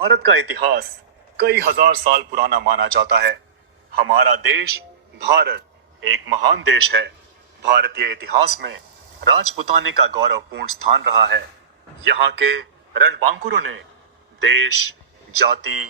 भारत का इतिहास कई हजार साल पुराना माना जाता है। हमारा देश भारत एक महान देश है। भारतीय इतिहास में राजपुताने का गौरवपूर्ण स्थान रहा है। यहाँ के रणबांकुरों ने देश, जाति,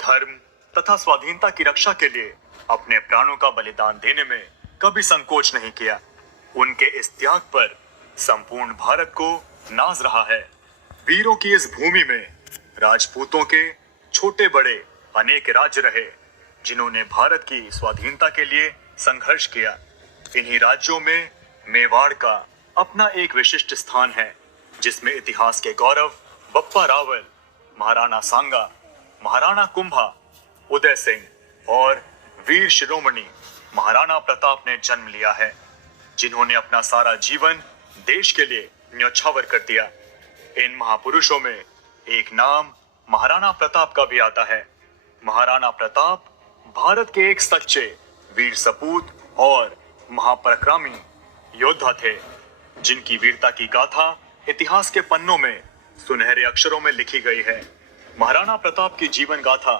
धर्म तथा स्वाधीनता की रक्षा के लिए अपने प्राणों का बलिदान देने में कभी संकोच नहीं किया। उनके इस त्याग पर संपूर्ण भारत को नाज रहा है। वीरों की इस भूमि में राजपूतों के छोटे बड़े अनेक राज्य रहे, जिन्होंने भारत की स्वाधीनता के लिए संघर्ष किया। इन्हीं राज्यों में मेवाड़ का अपना एक विशिष्ट स्थान है, जिसमें इतिहास के गौरव बप्पा रावल, महाराणा सांगा, महाराणा कुंभा, उदय सिंह और वीर शिरोमणि महाराणा प्रताप ने जन्म लिया है, जिन्होंने अपना सारा जीवन देश के लिए न्यौछावर कर दिया। इन महापुरुषों में एक नाम महाराणा प्रताप का भी आता है। महाराणा प्रताप भारत के एक सच्चे वीर सपूत और महापराक्रमी योद्धा थे, जिनकी वीरता की गाथा इतिहास के पन्नों में सुनहरे अक्षरों में लिखी गई है। महाराणा प्रताप की जीवन गाथा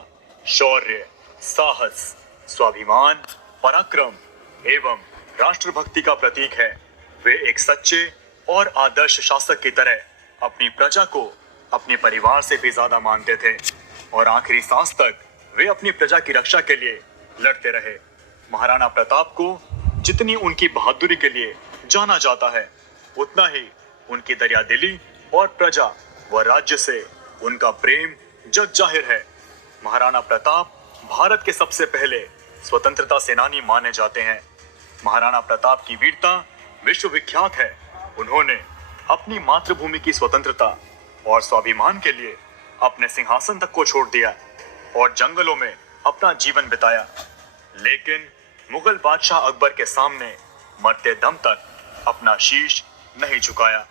शौर्य, साहस, स्वाभिमान, पराक्रम एवं राष्ट्रभक्ति का प्रतीक है। वे एक सच्चे और आदर्श शासक की तरह अपनी प्रजा को अपने परिवार से भी ज्यादा मानते थे और आखिरी सांस तक वे अपनी प्रजा की रक्षा के लिए लड़ते रहे। महाराणा प्रताप को जितनी उनकी बहादुरी के लिए जाना जाता है, उतना ही उनकी दरियादिली और प्रजा व राज्य से उनका प्रेम जग जाहिर है। महाराणा प्रताप भारत के सबसे पहले स्वतंत्रता सेनानी माने जाते हैं। महाराणा प्रताप की वीरता विश्व विख्यात है। उन्होंने अपनी मातृभूमि की स्वतंत्रता और स्वाभिमान के लिए अपने सिंहासन तक को छोड़ दिया और जंगलों में अपना जीवन बिताया, लेकिन मुगल बादशाह अकबर के सामने मरते दम तक अपना शीश नहीं झुकाया।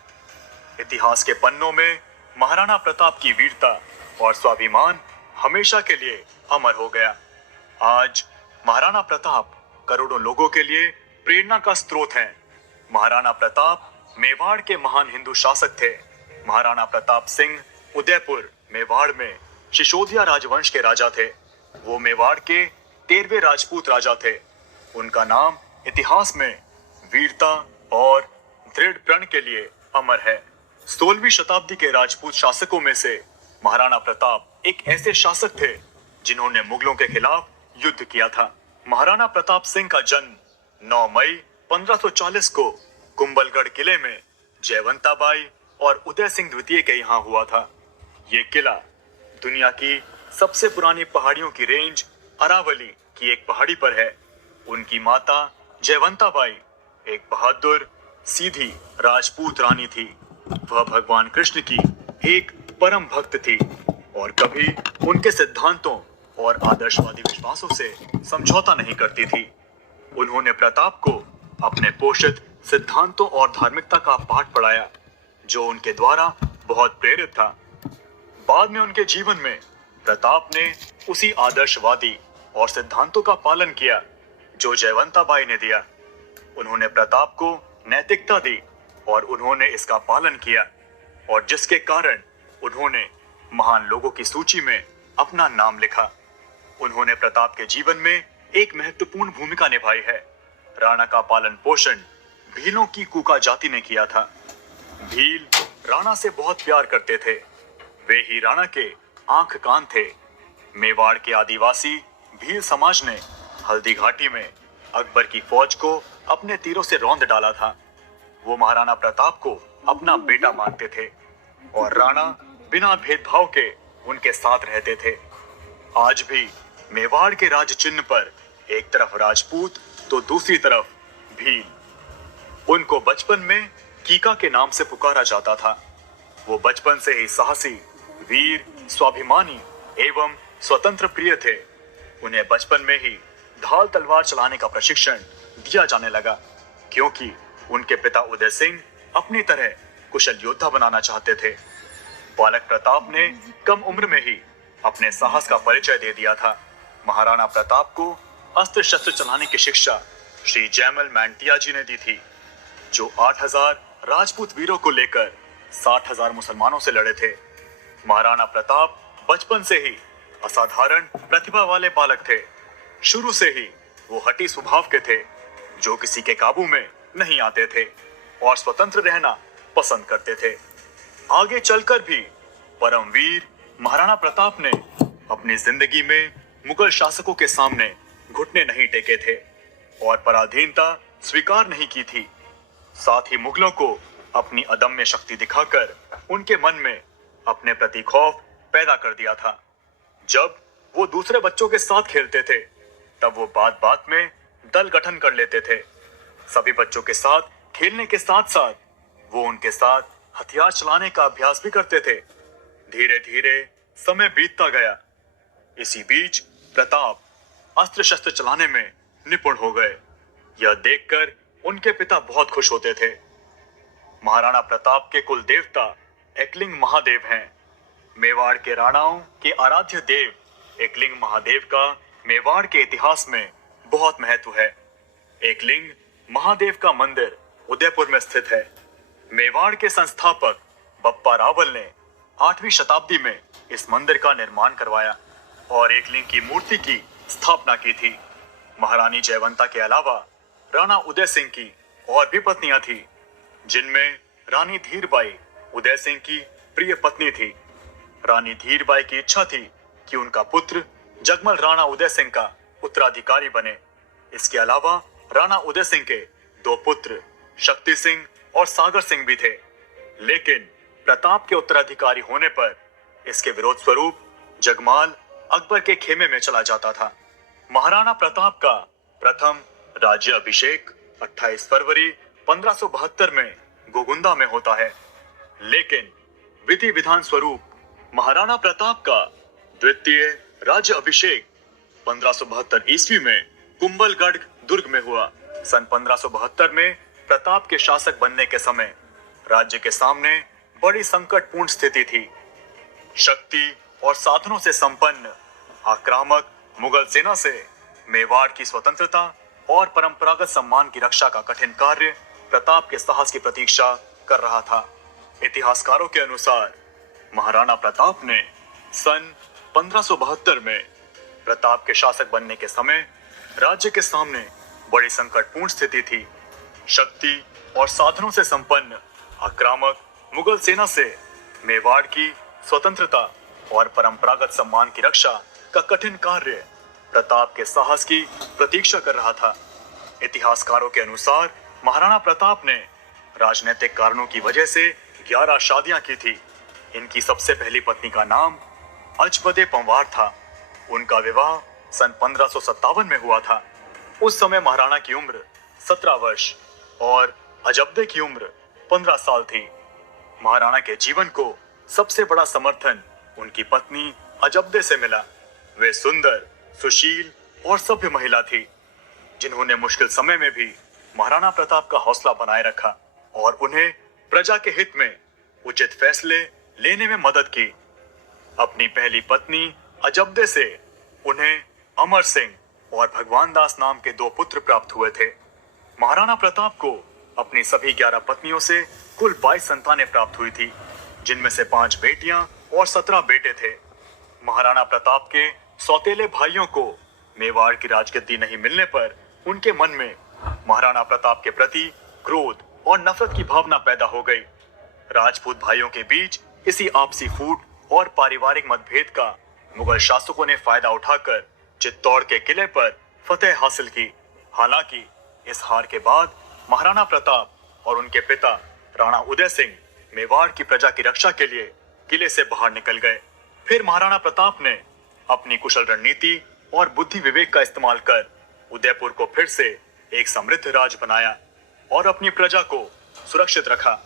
इतिहास के पन्नों में महाराणा प्रताप की वीरता और स्वाभिमान हमेशा के लिए अमर हो गया। आज महाराणा प्रताप करोड़ों लोगों के लिए प्रेरणा का स्रोत हैं। महाराणा प्रताप मेवाड़ के महान हिंदू शासक थे। महाराणा प्रताप सिंह उदयपुर मेवाड़ में शिशोदिया राजवंश के राजा थे। वो मेवाड़ के 13वें राजपूत राजा थे। उनका नाम इतिहास में वीरता और दृढ़ प्रण के लिए अमर है। 16वीं शताब्दी के राजपूत शासकों में से महाराणा प्रताप एक ऐसे शासक थे जिन्होंने मुगलों के खिलाफ युद्ध किया था। महाराणा प्रताप सिंह का जन्म 9 मई 1540 को कुंभलगढ़ किले में जयवंताबाई और उदय सिंह द्वितीय के यहाँ हुआ था। ये किला दुनिया की सबसे पुरानी पहाड़ियों की रेंज अरावली की एक पहाड़ी पर है। उनकी माता जयवंताबाई एक बहादुर, सीधी राजपूत रानी थी। वह भगवान कृष्ण की एक परम भक्त थी और कभी उनके सिद्धांतों और आदर्शवादी विश्वासों से समझौता नहीं करती थी। उन्होंने प्रताप को अपने पोषित सिद्धांतों और धार्मिकता का पाठ पढ़ाया, जो उनके द्वारा बहुत प्रेरित था। बाद में उनके जीवन में प्रताप ने उसी आदर्शवादी और सिद्धांतों का पालन किया जो जयवंताबाई ने दिया। उन्होंने प्रताप को नैतिकता दी और उन्होंने इसका पालन किया, और जिसके कारण उन्होंने महान लोगों की सूची में अपना नाम लिखा। उन्होंने प्रताप के जीवन में एक महत्वपूर्ण भूमिका निभाई है। राणा का पालन पोषण भीलों की कूका जाति ने किया था। भील राणा से बहुत प्यार करते थे। वे ही राणा के आंख कान थे। मेवाड़ के आदिवासी भील समाज ने हल्दी घाटी में अकबर की फौज को अपने तीरों से रौंद डाला था। वो महाराणा प्रताप को अपना बेटा मानते थे और राणा बिना भेदभाव के उनके साथ रहते थे। आज भी मेवाड़ के राज चिन्ह पर एक तरफ राजपूत तो दूसरी तरफ भील। उनको बचपन में कीका के नाम से पुकारा जाता था। वो बचपन से ही साहसी, वीर, स्वाभिमानी एवं स्वतंत्र प्रिय थे। उन्हें बचपन में ही ढाल तलवार चलाने का प्रशिक्षण दिया जाने लगा, क्योंकि उनके पिता उदय सिंह अपनी तरह कुशल योद्धा बनाना चाहते थे। बालक प्रताप ने कम उम्र में ही अपने साहस का परिचय दे दिया था। महाराणा प्रताप को अस्त्र शस्त्र चलाने की शिक्षा श्री जयमल मैंटिया जी ने दी थी, जो 8000 राजपूत वीरों को लेकर 60,000 मुसलमानों से लड़े थे। महाराणा प्रताप बचपन से ही असाधारण प्रतिभा वाले बालक थे। शुरू से ही वो हठी स्वभाव के थे, जो किसी के काबू में नहीं आते थे और स्वतंत्र रहना पसंद करते थे। आगे चलकर भी परमवीर महाराणा प्रताप ने अपनी जिंदगी में मुगल शासकों के सामने घुटने नहीं टेके थे और पराधीनता स्वीकार नहीं की थी। साथ ही मुगलों को अपनी अदम्य शक्ति दिखाकर उनके मन में अपने प्रति खौफ पैदा कर दिया था। जब वो दूसरे बच्चों के साथ खेलते थे, तब वो बात बात में दल गठन कर लेते थे। सभी बच्चों के साथ खेलने के साथ साथ वो उनके साथ हथियार चलाने का अभ्यास भी करते थे। धीरे धीरे समय बीतता गया। इसी बीच प्रताप अस्त्र शस्त्र चलाने में निपुण हो गए। यह देखकर उनके पिता बहुत खुश होते थे। महाराणा प्रताप के कुल देवता एकलिंग महादेव हैं। मेवाड़ के राणाओं के आराध्य देव एकलिंग महादेव का मेवाड़ के इतिहास में बहुत महत्व है। एकलिंग महादेव का मंदिर उदयपुर में स्थित है। मेवाड़ के संस्थापक बप्पा रावल ने 8वीं शताब्दी में इस मंदिर का निर्माण करवाया और एकलिंग की मूर्ति की स्थापना की थी। महारानी जयवंता के अलावा राणा उदय सिंह की और भी पत्नियां थी, जिनमें रानी धीरबाई उदय सिंह की प्रिय पत्नी थी। रानी धीरबाई की इच्छा थी कि उनका पुत्र जगमल राणा उदय सिंह का उत्तराधिकारी बने। इसके अलावा राणा उदय सिंह के 2 पुत्र शक्ति सिंह और सागर सिंह भी थे, लेकिन प्रताप के उत्तराधिकारी होने पर इसके विरोध स्वरूप जगमाल अकबर के खेमे में चला जाता था। महाराणा प्रताप का प्रथम राज्य अभिषेक 28 फरवरी 1572 में गोगुंदा में होता है, लेकिन विधि विधान स्वरूप महाराणा प्रताप का द्वितीय राज्य अभिषेक 1572 ईस्वी में कुंभलगढ़ दुर्ग में हुआ। सन 1572 में प्रताप के शासक बनने के समय राज्य के सामने बड़ी संकटपूर्ण स्थिति थी। शक्ति और साधनों से संपन्न आक्रामक मुगल सेना से मेवाड़ की स्वतंत्रता और परंपरागत सम्मान की रक्षा का कठिन कार्य प्रताप के साहस की प्रतीक्षा कर रहा था। इतिहासकारों के अनुसार महाराणा प्रताप ने सन 1572 में प्रताप के शासक बनने के समय राज्य के सामने बड़ी संकटपूर्ण स्थिति थी। शक्ति और साधनों से संपन्न आक्रामक मुगल सेना से मेवाड़ की स्वतंत्रता और परंपरागत सम्मान की रक्षा का कठिन कार्य प्रताप के साहस की प्रतीक्षा कर रहा था। इतिहासकारों के अनुसार महाराणा प्रताप ने राजनीतिक कारणों की वजह से 11 शादियां की थी। इनकी सबसे पहली पत्नी का नाम अजबदे पंवार था। उनका विवाह सन 1557 में हुआ था। उस समय महाराणा की उम्र 17 वर्ष और अजबदे की उम्र 15 साल थी। महाराणा के जीवन को सबसे बड़ा समर्थन उनकी पत्नी अजबदे से मिला। वे सुंदर, सुशील और सभ्य महिला थी, जिन्होंने मुश्किल समय में भी महाराणा प्रताप का हौसला बनाए रखा और उन्हें प्रजा के हित में उचित फैसले लेने में मदद की। अपनी पहली पत्नी अजबदे से उन्हें अमर सिंह और भगवान दास नाम के 2 पुत्र प्राप्त हुए थे। महाराणा प्रताप को अपनी सभी 11 पत्नियों से कुल 22 संतानें प्राप्त हुई थी, जिनमें से 5 बेटियां और 17 बेटे थे। महाराणा प्रताप के सौतेले भाइयों को मेवाड़ की राजगद्दी नहीं मिलने पर उनके मन में महाराणा प्रताप के प्रति क्रोध और नफरत की भावना पैदा हो गई। राजपूत भाइयों के बीच इसी आपसी फूट और पारिवारिक मतभेद का मुगल शासकों ने फायदा उठाकर चित्तौड़ के किले पर फतेह हासिल की। हालांकि इस हार के बाद महाराणा प्रताप और उनके पिता राणा उदय सिंह मेवाड़ की प्रजा की रक्षा के लिए किले से बाहर निकल गए। फिर महाराणा प्रताप ने अपनी कुशल रणनीति और बुद्धि विवेक का इस्तेमाल कर उदयपुर को फिर से एक समृद्ध राज्य बनाया और अपनी प्रजा को सुरक्षित रखा।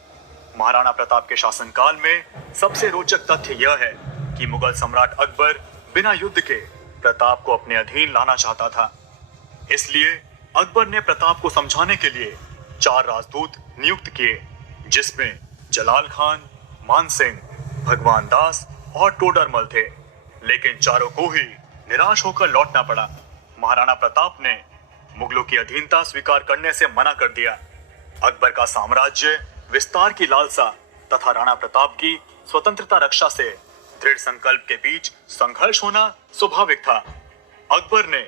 महाराणा प्रताप के शासनकाल में सबसे रोचक तथ्य यह है कि मुगल सम्राट अकबर बिना युद्ध के प्रताप को अपने अधीन लाना चाहता था। इसलिए अकबर ने प्रताप को समझाने के लिए 4 राजदूत नियुक्त किए, जिसमें जलाल खान, मान सिंह, भगवान दास और टोडरमल थे, लेकिन चारों को ही निराश होकर लौटना पड़ा। महाराणा प्रताप ने मुगलों की अधीनता स्वीकार करने से मना कर दिया। अकबर का साम्राज्य विस्तार की लालसा तथा राणा प्रताप की स्वतंत्रता रक्षा से दृढ़ संकल्प के बीच संघर्ष होना स्वाभाविक था। अकबर ने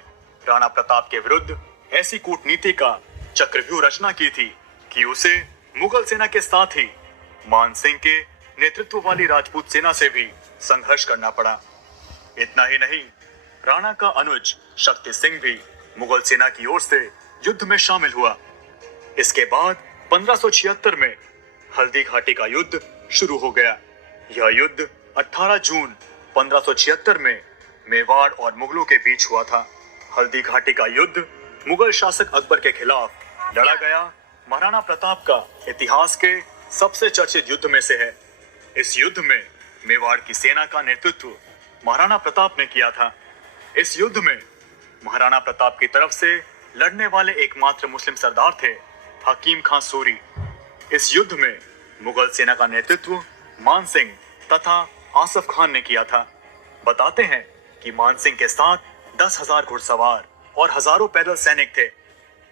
राणा प्रताप के विरुद्ध ऐसी कूटनीति का चक्रव्यूह रचना की थी कि उसे मुगल सेना के साथ ही मान सिंह के नेतृत्व वाली राजपूत सेना से भी संघर्ष करना पड़ा। इतना ही नहीं, राणा का अनुज शक्ति सिंह भी मुगल सेना की ओर से युद्ध में शामिल हुआ। इसके बाद 1576 में हल्दी घाटी का युद्ध शुरू हो गया। यह युद्ध 18 जून 1576 में मेवाड़ और मुगलों के बीच हुआ था। हल्दी घाटी का युद्ध मुगल शासक अकबर के खिलाफ लड़ा गया महाराणा प्रताप का इतिहास के सबसे चर्चित युद्ध में से है। इस युद्ध में मेवाड़ की सेना का नेतृत्व महाराणा प्रताप ने किया था। इस युद्ध में महाराणा प्रताप की तरफ से लड़ने वाले एकमात्र मुस्लिम सरदार थे हकीम खां सूरी। इस युद्ध में मुगल सेना का नेतृत्व मान सिंह तथा आसफ खान ने किया था। बताते हैं कि मान सिंह के साथ 10,000 घुड़सवार और हजारों पैदल सैनिक थे,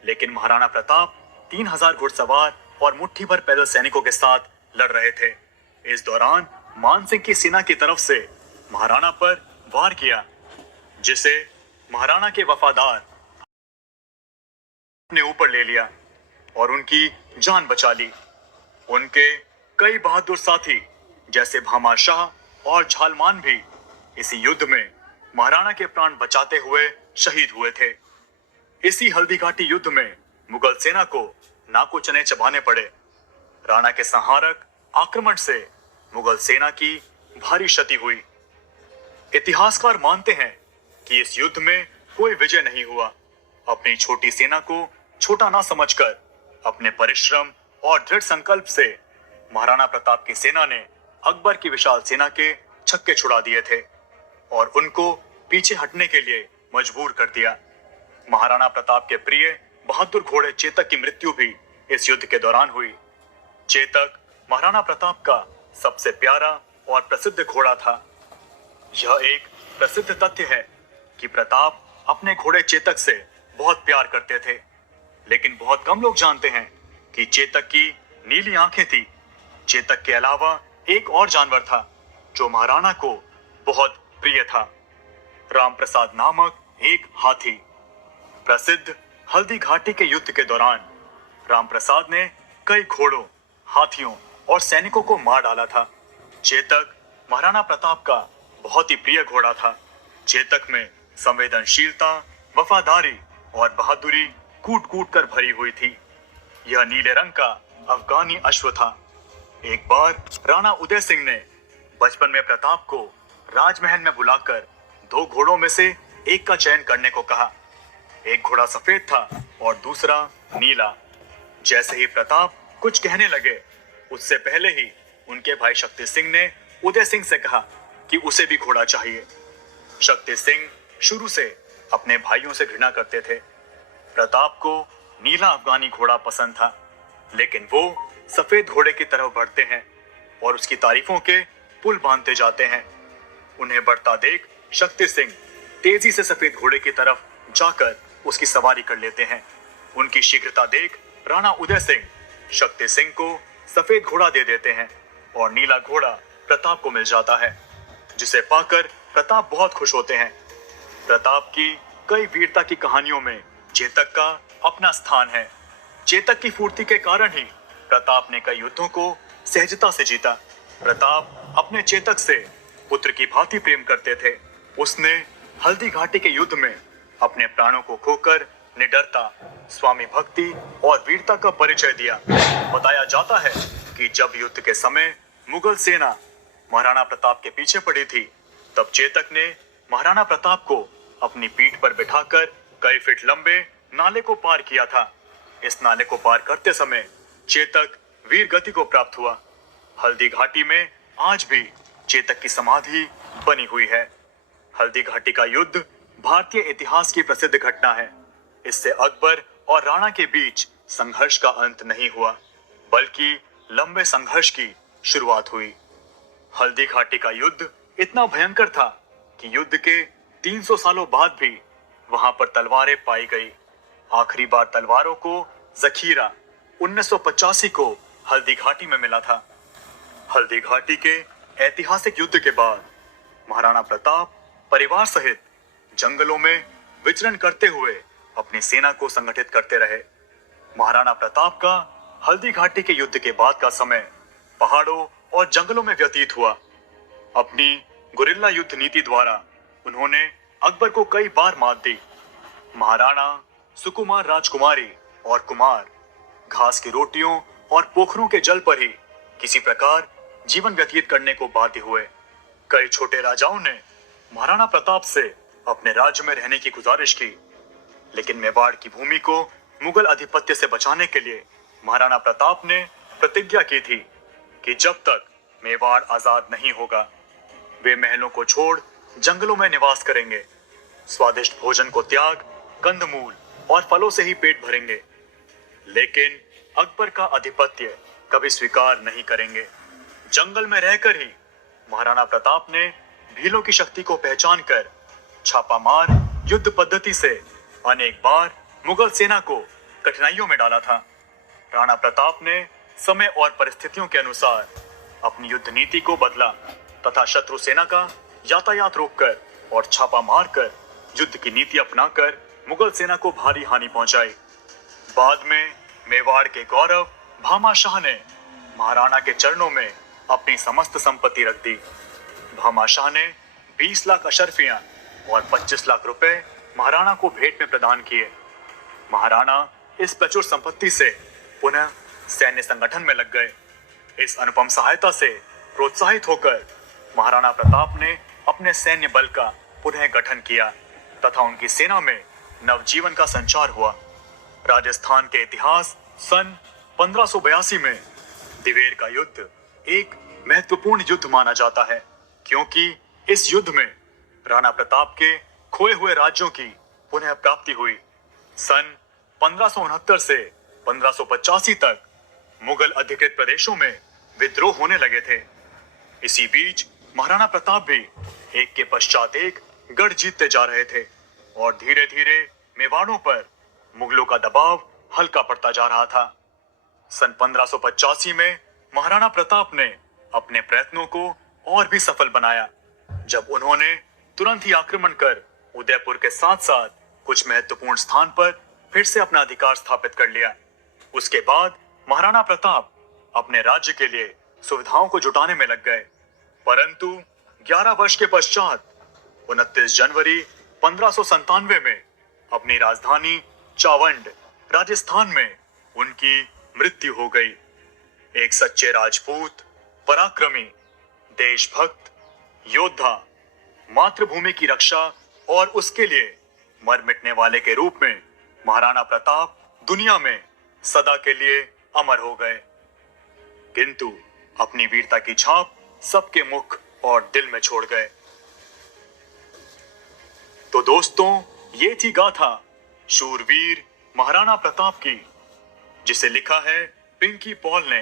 लेकिन महाराणा प्रताप 3,000 घुड़सवार और मुट्ठी भर पैदल सैनिकों के साथ लड़ रहे थे। इस दौरान मान सिंह की सेना की तरफ से महाराणा पर वार किया, जिसे महाराणा के वफादार अपने ऊपर ले लिया और उनकी जान बचा ली। उनके कई बहादुर साथी जैसे भामा शाह और झालमान भी इसी युद्ध में महाराणा के प्राण बचाते हुए शहीद हुए थे। इसी हल्दी घाटी युद्ध में मुगल सेना को नाको चने चबाने पड़े। राणा के संहारक आक्रमण से मुगल सेना की भारी क्षति हुई। इतिहासकार मानते हैं कि इस युद्ध में कोई विजय नहीं हुआ। अपनी छोटी सेना को छोटा ना समझकर अपने परिश्रम और दृढ़ संकल्प से महाराणा प्रताप की सेना ने अकबर की विशाल सेना के छक्के छुड़ा दिए थे और उनको पीछे हटने के लिए मजबूर कर दिया। महाराणा प्रताप के प्रिय बहादुर घोड़े चेतक की मृत्यु भी इस युद्ध के दौरान हुई। चेतक महाराणा प्रताप का सबसे प्यारा और प्रसिद्ध घोड़ा था। यह एक प्रसिद्ध तथ्य है कि प्रताप अपने घोड़े चेतक से बहुत प्यार करते थे, लेकिन बहुत कम लोग जानते हैं कि चेतक की नीली आंखें थी। चेतक के अलावा एक और जानवर था जो महाराणा को बहुत प्रिय था, राम प्रसाद नामक एक हाथी। प्रसिद्ध हल्दी घाटी के युद्ध के दौरान राम प्रसाद ने कई घोड़ों, हाथियों और सैनिकों को मार डाला था। चेतक महाराणा प्रताप का बहुत ही प्रिय घोड़ा था। चेतक में संवेदनशीलता, वफादारी और बहादुरी कूट कूट कर भरी हुई थी। यह नीले रंग का अफगानी अश्व था। एक बार राणा उदय सिंह ने बचपन में प्रताप को राजमहल में बुलाकर 2 घोड़ों में से एक का चयन करने को कहा। एक घोड़ा सफेद था और दूसरा नीला। जैसे ही प्रताप कुछ कहने लगे, उससे पहले ही उनके भाई शक्ति सिंह ने उदय सिंह से कहा कि उसे भी घोड़ा चाहिए। शक्ति सिंह शुरू से अपने भाइयों से घृणा करते थे। प्रताप को नीला अफगानी घोड़ा पसंद था, लेकिन वो सफेद घोड़े की तरफ बढ़ते हैं और उसकी तारीफों के पुल बांधते जाते हैं। उन्हें बढ़ता देख शक्ति सिंह तेजी से सफेद घोड़े की तरफ जाकर उसकी सवारी कर लेते हैं। उनकी शीघ्रता देख राणा उदय सिंह शक्ति सिंह को सफेद घोड़ा दे देते हैं और नीला घोड़ा प्रताप को मिल जाता है, जिसे पाकर प्रताप बहुत खुश होते हैं। प्रताप की कई वीरता की कहानियों में चेतक का अपना स्थान है। चेतक की फुर्ती के कारण ही प्रताप ने कई युद्धों को सहजता से जीता। प्रताप अपने चेतक से पुत्र की भांति प्रेम करते थे। उसने हल्दी घाटी के युद्ध में अपने प्राणों को खोकर निडरता, स्वामी भक्ति और वीरता का परिचय दिया। बताया जाता है कि जब युद्ध के समय मुगल सेना महाराणा प्रताप के पीछे पड़ी थी, तब चेतक ने महाराणा प्रताप को अपनी पीठ पर बिठाकर कई फीट लंबे नाले को पार किया था। इस नाले को पार करते समय चेतक वीर गति को प्राप्त हुआ। हल्दी घाटी में आज भी चेतक की समाधि बनी हुई है। हल्दी घाटी का युद्ध भारतीय इतिहास की प्रसिद्ध घटना है। इससे अकबर और राणा के बीच संघर्ष का अंत नहीं हुआ, बल्कि लंबे संघर्ष की शुरुआत हुई। हल्दी घाटी का युद्ध इतना भयंकर था कि युद्ध के 300 सालों बाद भी वहां पर तलवारें पाई गई। आखिरी बार तलवारों को जखीरा 1985 को हल्दी घाटी में मिला था। हल्दी घाटी के ऐतिहासिक युद्ध के बाद महाराणा प्रताप परिवार सहित जंगलों में विचरण करते हुए अपनी सेना को संगठित करते रहे। महाराणा प्रताप का हल्दी घाटी के युद्ध के बाद का समय पहाड़ों और जंगलों में व्यतीत हुआ। अपनी गुरिल्ला युद्ध नीति द्वारा उन्होंने अकबर को कई बार मात दी। महाराणा सुकुमार राजकुमारी और कुमार घास की रोटियों और पोखरों के जल पर ही किसी प्रकार जीवन व्यतीत करने को बाध्य हुए। कई छोटे राजाओं ने महाराणा प्रताप से अपने राज्य में रहने की गुजारिश की, लेकिन मेवाड़ की भूमि को मुगल आधिपत्य से बचाने के लिए महाराणा प्रताप ने प्रतिज्ञा की थी कि जब तक मेवाड़ आजाद नहीं होगा वे महलों को छोड़ जंगलों में निवास करेंगे, स्वादिष्ट भोजन को त्याग कंदमूल और फलों से ही पेट भरेंगे, लेकिन अकबर का आधिपत्य कभी स्वीकार नहीं करेंगे। जंगल में रहकर ही महाराणा प्रताप ने भीलों की शक्ति को पहचान कर छापामार युद्ध पद्धति से अनेक बार मुगल सेना को कठिनाइयों में डाला था। राणा प्रताप ने समय और परिस्थितियों के अनुसार अपनी युद्ध नीति को बदला तथा शत्रु सेना का यातायात रोककर और छापा मारकर युद्ध की नीति अपनाकर मुगल सेना को भारी हानि पहुंचाई। बाद में मेवाड़ के गौरव भामा शाह ने महाराणा के चरणों में अपनी समस्त संपत्ति रख दी। भामा शाह ने 20 लाख अशर्फियां और 25 लाख रुपए महाराणा को भेंट में प्रदान किए। महाराणा इस प्रचुर संपत्ति से पुनः सैन्य संगठन में लग गए। इस अनुपम सहायता से प्रोत्साहित होकर महाराणा प्रताप ने अपने सैन्य बल का पुनः गठन किया तथा उनकी सेना में नवजीवन का संचार हुआ। राजस्थान के इतिहास सन 1582 में दिवेर का युद्ध एक महत्वपूर्ण युद्ध माना जाता है, क्योंकि इस युद्ध में राणा प्रताप के खोए हुए राज्यों की पुनः प्राप्ति हुई। सन 1569 से 1585 तक मुगल अधिकृत प्रदेशों में विद्रोह होने लगे थे। इसी बीच महाराणा प्रताप भी एक के पश्चात एक गढ़ जीतते जा रहे थे और धीरे धीरे मेवाड़ों पर मुगलों का दबाव हल्का पड़ता जा रहा था। सन 1585 में महाराणा प्रताप ने अपने प्रयत्नों को और भी सफल बनाया, जब उन्होंने तुरंत ही आक्रमण कर उदयपुर के साथ साथ कुछ महत्वपूर्ण स्थान पर फिर से अपना अधिकार स्थापित कर लिया। उसके बाद महाराणा प्रताप अपने राज्य के लिए सुविधाओं को जुटाने में लग गए, परंतु 11 वर्ष के पश्चात 29 जनवरी 1597 में अपनी राजधानी चावंड राजस्थान में उनकी मृत्यु हो गई। एक सच्चे राजपूत, पराक्रमी, देशभक्त, योद्धा, मातृभूमि की रक्षा और उसके लिए मर मिटने वाले के रूप में महाराणा प्रताप दुनिया में सदा के लिए अमर हो गए, किंतु अपनी वीरता की छाप सबके मुख और दिल में छोड़ गए। तो दोस्तों, ये थी गाथा शूरवीर महाराणा प्रताप की, जिसे लिखा है पिंकी पॉल ने